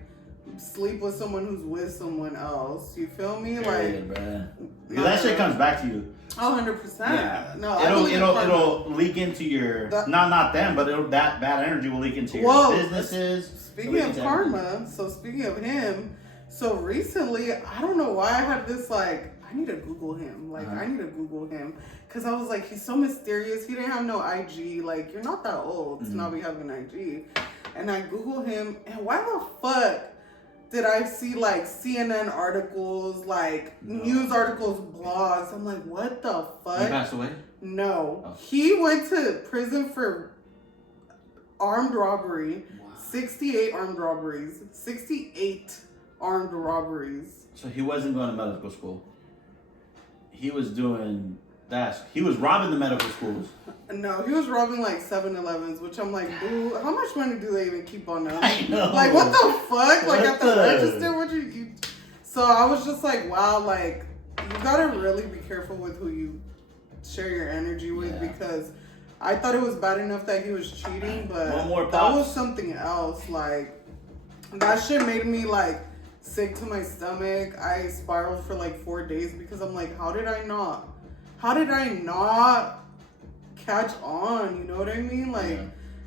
sleep with someone who's with someone else. You feel me? Period, bruh. Because that shit comes back to you. 100%. Yeah. No, it'll leak into your not them, but that bad energy will leak into your businesses. Speaking of karma, speaking of him, so recently, I don't know why I had this like, I need to Google him. Like, I need to Google him. Because I was like, he's so mysterious. He didn't have no IG. Like, you're not that old to not be having IG. And I Google him, and why the fuck did I see like CNN articles, like news articles, blogs? I'm like, what the fuck? He passed away? No. Oh. He went to prison for armed robbery. Wow. 68 armed robberies. 68 armed robberies. So he wasn't going to medical school. He was doing that. He was robbing the medical schools. No, he was robbing like 7-Elevens, which I'm like, ooh, how much money do they even keep on them? I know. Like, what the fuck? Like, at the register, what you So I was just like, wow, like, you gotta really be careful with who you share your energy with because I thought it was bad enough that he was cheating, but that was something else. Like, that shit made me, like, sick to my stomach. I spiraled for, like, 4 days because I'm like, how did I not catch on? You know what I mean? Like,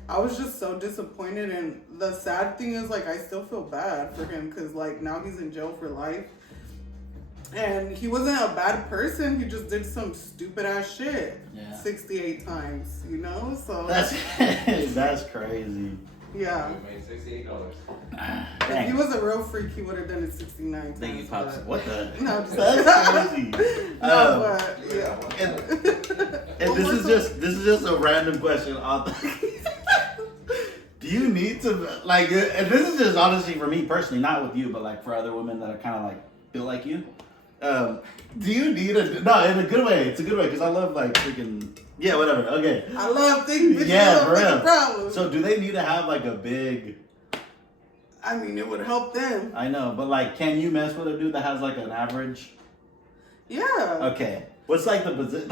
I was just so disappointed, and the sad thing is, like, I still feel bad for him because, like, now he's in jail for life. And he wasn't a bad person. He just did some stupid ass shit 68 times, you know? So that's crazy. Yeah. We made $68. If he was a real freak, he would have done it 69 times. Thank you, Pops. What the? No, just that's crazy. No, but yeah. And this is just a random question. Do you need to like? And this is just honestly for me personally, not with you, but like for other women that are kind of like feel like you. Do you need no, in a good way? It's a good way because I love like freaking whatever. Okay. I love things. Yeah, for real. So do they need to have like a big? I mean, it would help them. I know, but like, can you mess with a dude that has like an average? Yeah. Okay. What's like the position?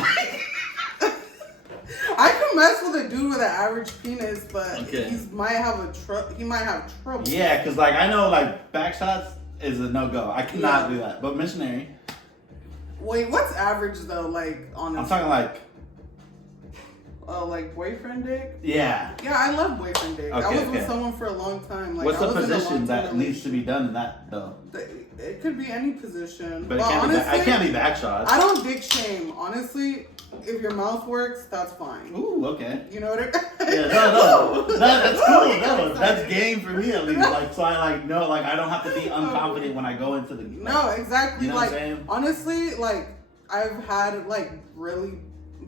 I can mess with a dude with an average penis, but he might have trouble. Yeah, because like I know like back shots is a no-go. I cannot do that. But missionary. Wait, what's average though? Like on I'm talking like like boyfriend dick? Yeah. Yeah, I love boyfriend dick. I was with someone for a long time. Like, what's the position that needs to be done in that though? It could be any position. But honestly, I can't be back shots. I don't dick shame. Honestly, if your mouth works, that's fine. Ooh, okay. You know what I mean? Yeah, no. That's cool. No, that's game for me at least. Like, so I like no, like I don't have to be unconfident when I go into the. Like, no, exactly. You know like what I'm saying? honestly, like I've had like really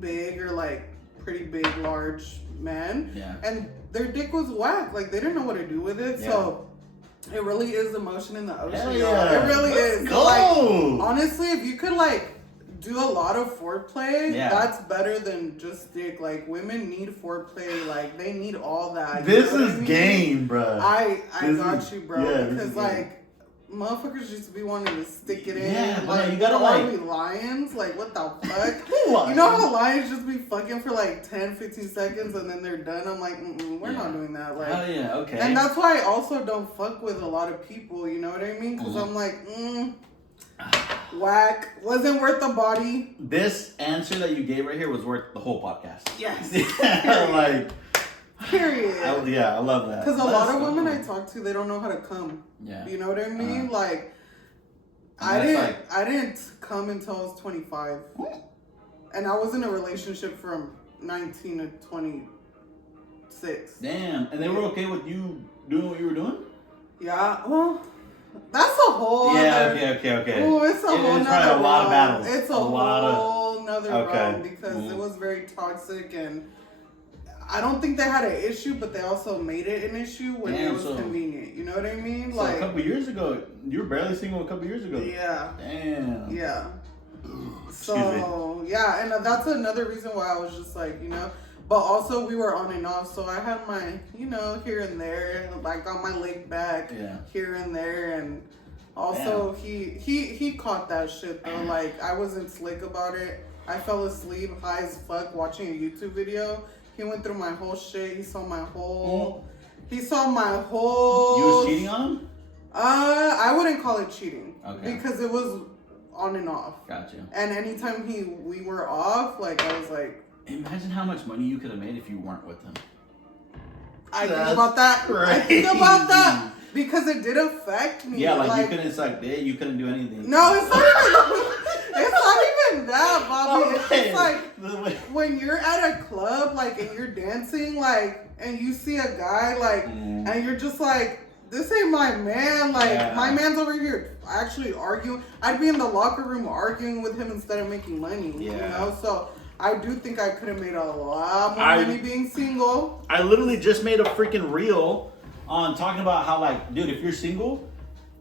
big or like pretty big, large men, and their dick was whack. Like they didn't know what to do with it. So it really is the motion in the ocean. It really is. Go. Like, honestly, if you could like do a lot of foreplay, that's better than just dick. Like women need foreplay. Like they need all that. This is game, bro. I got you, bro. Because like motherfuckers just be wanting to stick it in. Yeah, but like you gotta like be lions. Like what the fuck? You know how lions just be fucking for like 10, 15 seconds and then they're done? I'm like, we're not doing that. Like, oh yeah, okay. And that's why I also don't fuck with a lot of people. You know what I mean? Because I'm like, whack. Wasn't worth the body. This answer that you gave right here was worth the whole podcast. Yes. Like. Period. I love that. Because a lot of women I talk to, they don't know how to come. Yeah. You know what I mean? Like, I didn't come until I was 25. And I was in a relationship from 19 to 26. Damn. And they were okay with you doing what you were doing? Yeah. Well, that's a whole other... Okay. Ooh, it's a whole nother probably a lot of battles. It's a whole nother realm because it was very toxic and I don't think they had an issue, but they also made it an issue when it was convenient. You know what I mean? So like a couple years ago, you were barely single a couple years ago. Yeah. Damn. Yeah. So yeah, and that's another reason why I was just like, you know, but also we were on and off, so I had my, you know, here and there, like got my leg back here and there, and also he caught that shit though. Like I wasn't slick about it. I fell asleep high as fuck watching a YouTube video. He went through my whole shit. He saw my whole. You was cheating on him? I wouldn't call it cheating. Okay. Because it was on and off. Gotcha. And anytime we were off, like I was like. Imagine how much money you could have made if you weren't with him. I think about that. Crazy. I think about that because it did affect me. Yeah, like you couldn't suck dick. You couldn't do anything. No, it's not even. It's not even that, Bobby. It's just like when you're at a club, like, and you're dancing, like, and you see a guy, like, and you're just like, this ain't my man. Like, my man's over here actually arguing. I'd be in the locker room arguing with him instead of making money. You know, so I do think I could have made a lot more money being single. I literally just made a freaking reel on talking about how, like, dude, if you're single,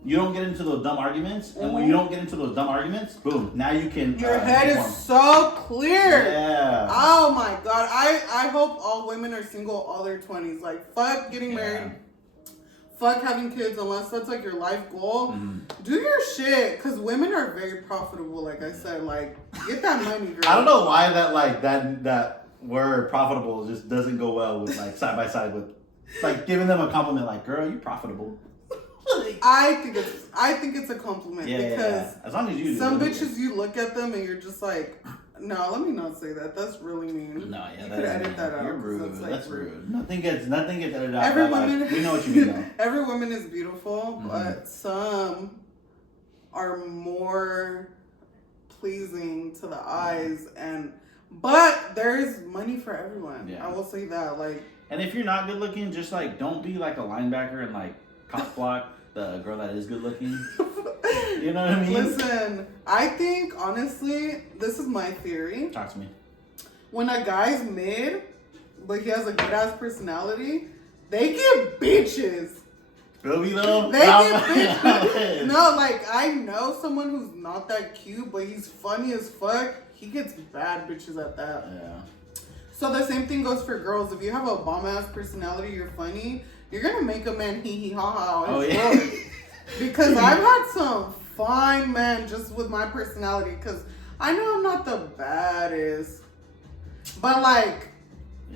you don't get into those dumb arguments, and when you don't get into those dumb arguments, boom, now you can. Your head is so clear. Yeah. Oh my god, I hope all women are single all their 20s. Like, fuck getting married. fuck having kids unless that's like your life goal. Do your shit, because women are very profitable. Like I said, like get that money, girl. I don't know why that word profitable just doesn't go well with like side by side with like giving them a compliment like, girl, you profitable. I think it's a compliment because as long as you some bitches you look at them and you're just like, no, let me not say that. That's really mean. No, yeah, you could edit that out. You're rude. That's rude. rude. Nothing gets edited out. Every woman, we know what you mean though. Every woman is beautiful, but some are more pleasing to the eyes, but there's money for everyone. Yeah. I will say that. Like, and if you're not good looking, just like don't be like a linebacker and like cock block the girl that is good looking. You know what I mean? Listen, I think honestly, this is my theory. Talk to me. When a guy's mid, but he has a good ass personality, they get bitches. Really though? They get bitches. No, like I know someone who's not that cute, but he's funny as fuck. He gets bad bitches at that. Yeah. So the same thing goes for girls. If you have a bomb ass personality, you're funny, you're gonna make a man hee hee ha ha on his floor. Because I've had some fine men just with my personality. Because I know I'm not the baddest, but like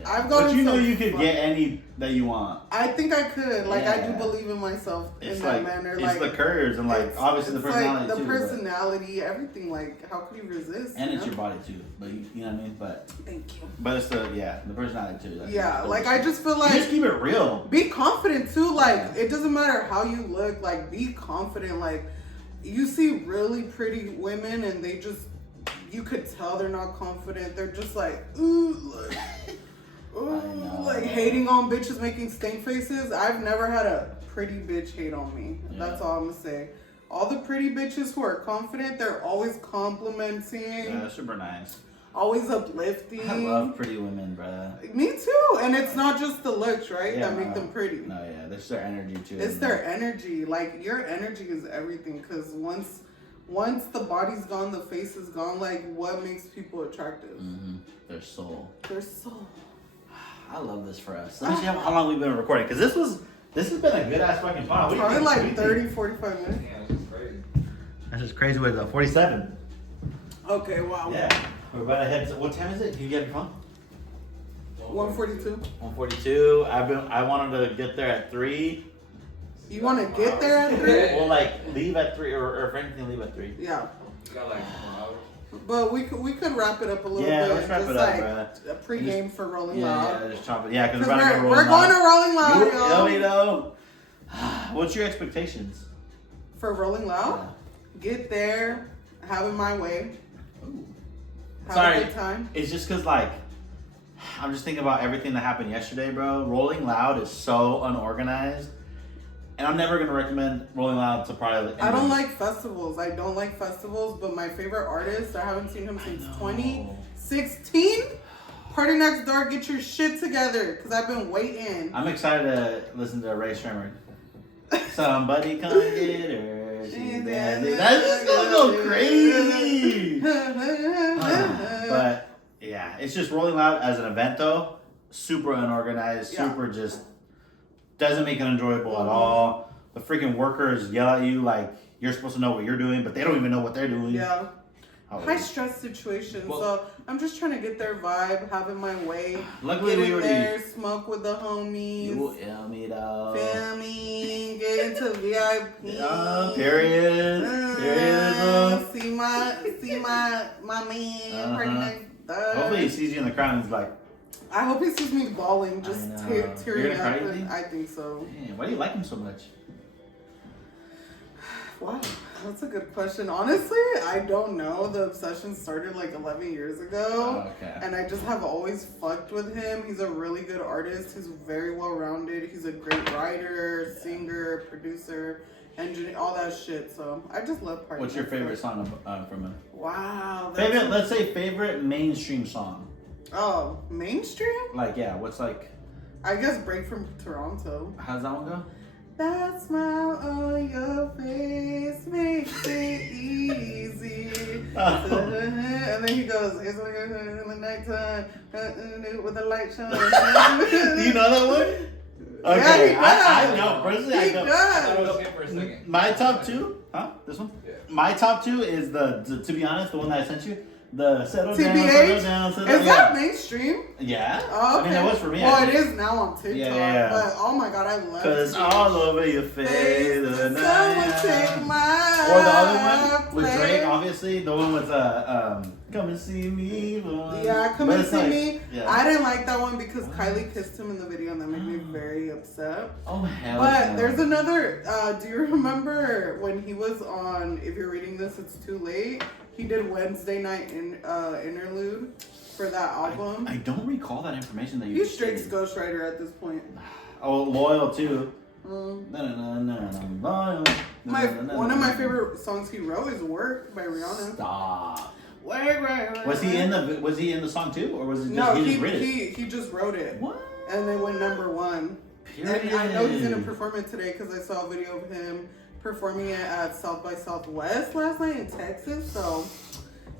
I've got. But you know you could get any that you want. I think I could. Like I do believe in myself in that manner. It's like the curves and like obviously the personality like the too. Personality, everything. Like how could you resist? And it's your body too. But you know what I mean. But thank you. But it's the personality too. That's like I just feel like you just keep it real. Be confident too. Like it doesn't matter how you look. Like be confident. Like you see really pretty women and they just you could tell they're not confident. They're just like ooh like. Ooh, like hating on bitches making stink faces. I've never had a pretty bitch hate on me. Yeah. That's all I'm gonna say. All the pretty bitches who are confident, they're always complimenting. Yeah, that's super nice. Always uplifting. I love pretty women, bruh. Me too. And it's not just the looks, right? That make them pretty. No, yeah, that's their energy too. It's their energy. Like your energy is everything. Because once the body's gone, the face is gone. Like what makes people attractive? Their soul. Their soul. I love this for us. Let me see how long we've been recording. Because this has been a good ass fucking pod. Probably like 30, 45 minutes. Yeah, this is crazy. That's just crazy. What is that? 47. Okay, wow. Yeah. We're about to head to, what time is it? Can you get your phone? 142. 142. I wanted to get there at 3. You want to get there at 3? Well, like leave at 3 or Frank can leave at 3. Yeah. You got like 4 hours. But we could wrap it up a little bit. Yeah, let's wrap it up, bro. A pregame for Rolling Loud. Yeah, just chop it. Yeah, because we're going to Rolling Loud, y'all. You know. What's your expectations? For Rolling Loud? Yeah. Get there, have it my way. Ooh. Have a good time. It's just because, like, I'm just thinking about everything that happened yesterday, bro. Rolling Loud is so unorganized. And I'm never going to recommend Rolling Loud to probably... I don't like festivals. But my favorite artist, I haven't seen him since 2016. Party Next Door, get your shit together, because I've been waiting. I'm excited to listen to Ray Shremmer. Somebody come get her. That's just going to go crazy. But, yeah, it's just Rolling Loud as an event, though. Super unorganized, super just... Doesn't make it enjoyable at all. The freaking workers yell at you like you're supposed to know what you're doing, but they don't even know what they're doing. Yeah. High stress situation. Well, so I'm just trying to get their vibe, have it my way. Luckily, get in there, smoke with the homies. You feel me, though. Feel me, get into VIP. Yeah, period. Period. See my man. Party Next Door. Hopefully he sees you in the crowd and he's like. I hope he sees me bawling, just tearing up. I think so. Man, why do you like him so much? Wow, that's a good question. Honestly, I don't know. The obsession started like 11 years ago. Oh, okay. And I just have always fucked with him. He's a really good artist. He's very well-rounded. He's a great writer, singer, producer, engineer, all that shit. So I just love Party. What's your favorite song from him? Wow. Let's say favorite mainstream song. Oh, mainstream? Like, yeah, what's like... I guess Break from Toronto. How's that one go? That smile on your face makes it easy. And then he goes, it's like in the nighttime with the light showing. Do you know that one? Okay, he does. I know. Personally, He I know. does. I was here for a second. My top two, huh? This one? Yeah. My top two is to be honest, the one that I sent you. The settle TBH? down, settle down, settle Is down. that mainstream? Yeah. Oh, okay. I mean, it was for me. Well, I it think. is now on TikTok. Yeah. But oh my god, I love it. Cause all over your face. Someone take my Or the other one with place. Drake, obviously. The one with come and see me. One. Yeah, come But and it's see like- me. yeah. I didn't like that one because Kylie kissed him in the video, and that made me very upset. Oh hell. But no. there's another. Do you remember when he was on? If you're reading this, it's too late. He did Wednesday night interlude for that album. I don't recall that information that you. He's Drake's ghostwriter at this point. Oh, loyal too. Mm. Loyal. One of my favorite songs he wrote is "Work" by Rihanna. Stop. Work. Was he in the song too, or was it just No, he he just read it? he just wrote it. What? And they went #1. Period. And I know he's gonna perform it today because I saw a video of him performing it at South by Southwest last night in Texas. So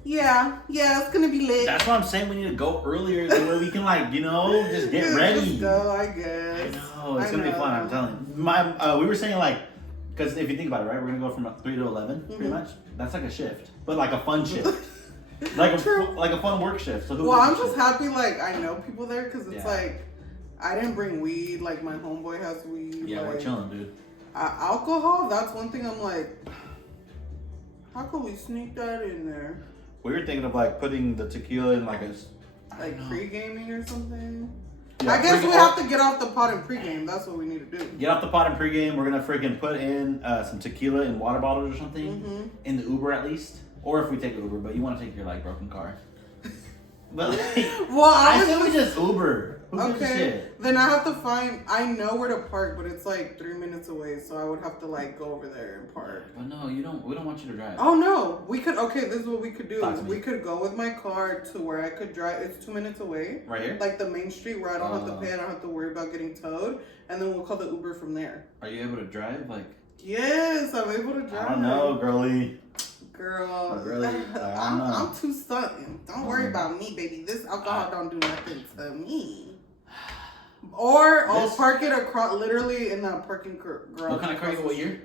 yeah, it's gonna be lit. That's what I'm saying. We need to go earlier so that we can just get ready. Just go, I I guess. know it's gonna be fun. I'm telling you. We were saying because if you think about it, right, we're gonna go from 3 to 11, pretty much. That's like a shift, but like a fun shift, like a fun work shift. So Well, I'm just happy I know people there because it's Yeah. I didn't bring weed. Like my homeboy has weed. Yeah, we're chilling, dude. Alcohol. That's one thing I'm like. How can we sneak that in there? We were thinking of putting the tequila in Like pre-gaming or something. Yeah, I guess we have to get off the pot and pre-game. That's what we need to do. Get off the pot and pregame. We're gonna freaking put in some tequila in water bottles or something Mm-hmm. in the Uber at least, or if we take Uber. But you want to take your broken car. But Well, I I think we was just Uber. Who gives a okay. shit? Then I have to find. I know where to park, but it's 3 minutes away, so I would have to go over there and park. But no, you don't. We don't want you to drive. Oh no, we could. Okay, this is what we could do. Talk to me. We could go with my car to where I could drive. It's 2 minutes away. Right here. Like the main street where I don't have to pay. I don't have to worry about getting towed, and then we'll call the Uber from there. Are you able to drive? Yes, I'm able to drive. I don't know, girly. Girl, Really? I don't know. I'm too stunting. Don't worry about me, baby. This alcohol don't do nothing to me. Or I'll park it across, literally in that parking garage. What kind of car you? What year?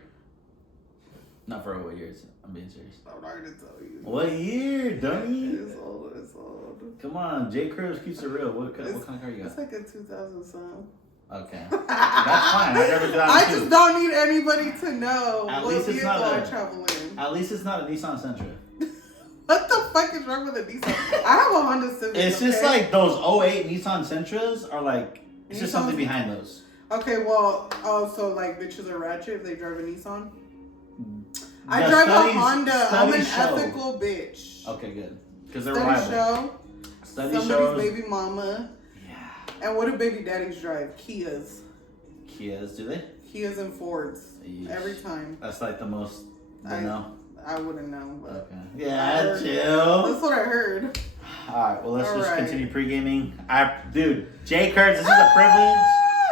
Not for what years. I'm being serious. I'm not gonna tell you. What year, dummy? It's old. It's old. Come on, J. Cruz keeps it real. What kind of car you It's got? like a 2000 something. Okay, that's fine. I never did that. I just don't need anybody to know At what least it's vehicle not I a- travel in. At least it's not a Nissan Sentra. What the fuck is wrong with a Nissan? I have a Honda Civic. It's just okay? those 08 Nissan Sentras are it's just something Nissans- behind those. Okay, well, so bitches are ratchet if they drive a Nissan? I The drive studies- a Honda. I'm an studies show. ethical bitch. Okay, good. Because they're Studies reliable. show. Study Somebody's shows. baby mama. Yeah. And what do baby daddies drive? Kias. Kias, do they? Kias and Fords. Yeesh. Every time. That's the most they know. I wouldn't know, but Okay. Yeah, chill. that's what I heard. Alright, well let's All just right. continue pre-gaming. Dude, Jay Kurtz, this is a privilege.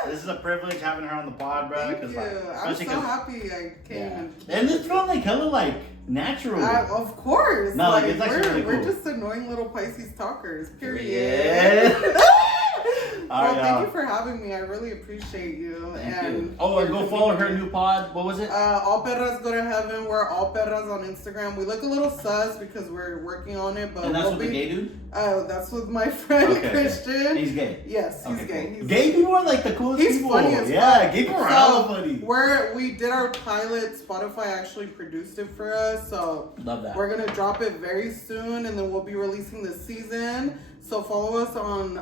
This is a privilege having her on the pod, bro. Thank 'cause, you. I'm especially so 'cause- happy I came. Yeah. And it's feeling hella natural. Of course. No, it's actually really we're cool. just annoying little Pisces talkers. Period. Yeah. All Well, right, thank y'all. you for having me. I really appreciate you. Thank and you. Oh, and go follow her new pod. What was it? All Perras Go to Heaven. We're All Perras on Instagram. We look a little sus because we're working on it, but And that's we'll with the gay dude? that's with my friend Okay. Christian. He's gay. Yes, he's Okay, gay. cool. He's Gay people are the coolest He's people. funny as Yeah, fuck. gay people are So, hella funny. we did our pilot. Spotify actually produced it for us, so Love that. we're gonna drop it very soon, and then we'll be releasing the season. So follow us on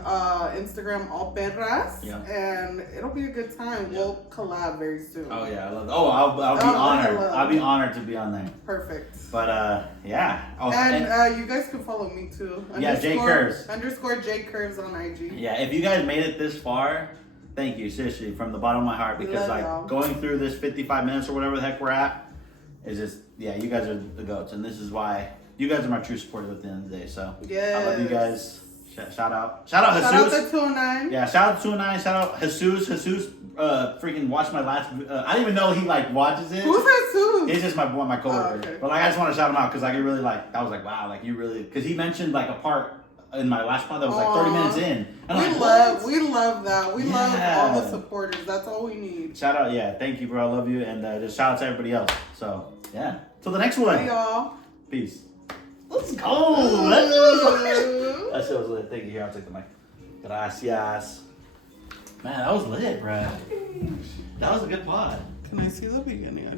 Instagram, All Perras, Yeah. and it'll be a good time. Yeah. We'll collab very soon. Oh yeah, I love that. Oh, I'll be Oh, honored. hello. I'll be honored to be on there. Perfect. But yeah. Oh, And you guys can follow me too. Yeah, J Curves. _ J Curves on IG. yeah, if you guys made it this far, thank you, seriously, from the bottom of my heart. We Because love y'all. going through this 55 minutes or whatever the heck we're at is just you guys are the goats, and this is why you guys are my true supporters at the end of the day. So I love you guys. Shout out Jesus. Shout out to 209. Yeah, shout out to 209. Shout out Jesus. Jesus freaking watched my last. I didn't even know he watches it. Who's that too? He's just my coworker. Oh, okay. But I just want to shout him out because he really I was wow, you really, because he mentioned a part in my last pod that was like 30 minutes in. And I'm like, we love that. We love all the supporters. That's all we need. Shout out, yeah. Thank you, bro. I love you. And just shout out to everybody else. So, yeah. Till the next one. Bye, y'all. Peace. Let's go. That shit was lit. Thank you. Here, I'll take the mic. Gracias. Man, that was lit, bro. That was a good pod. Can I see the beginning?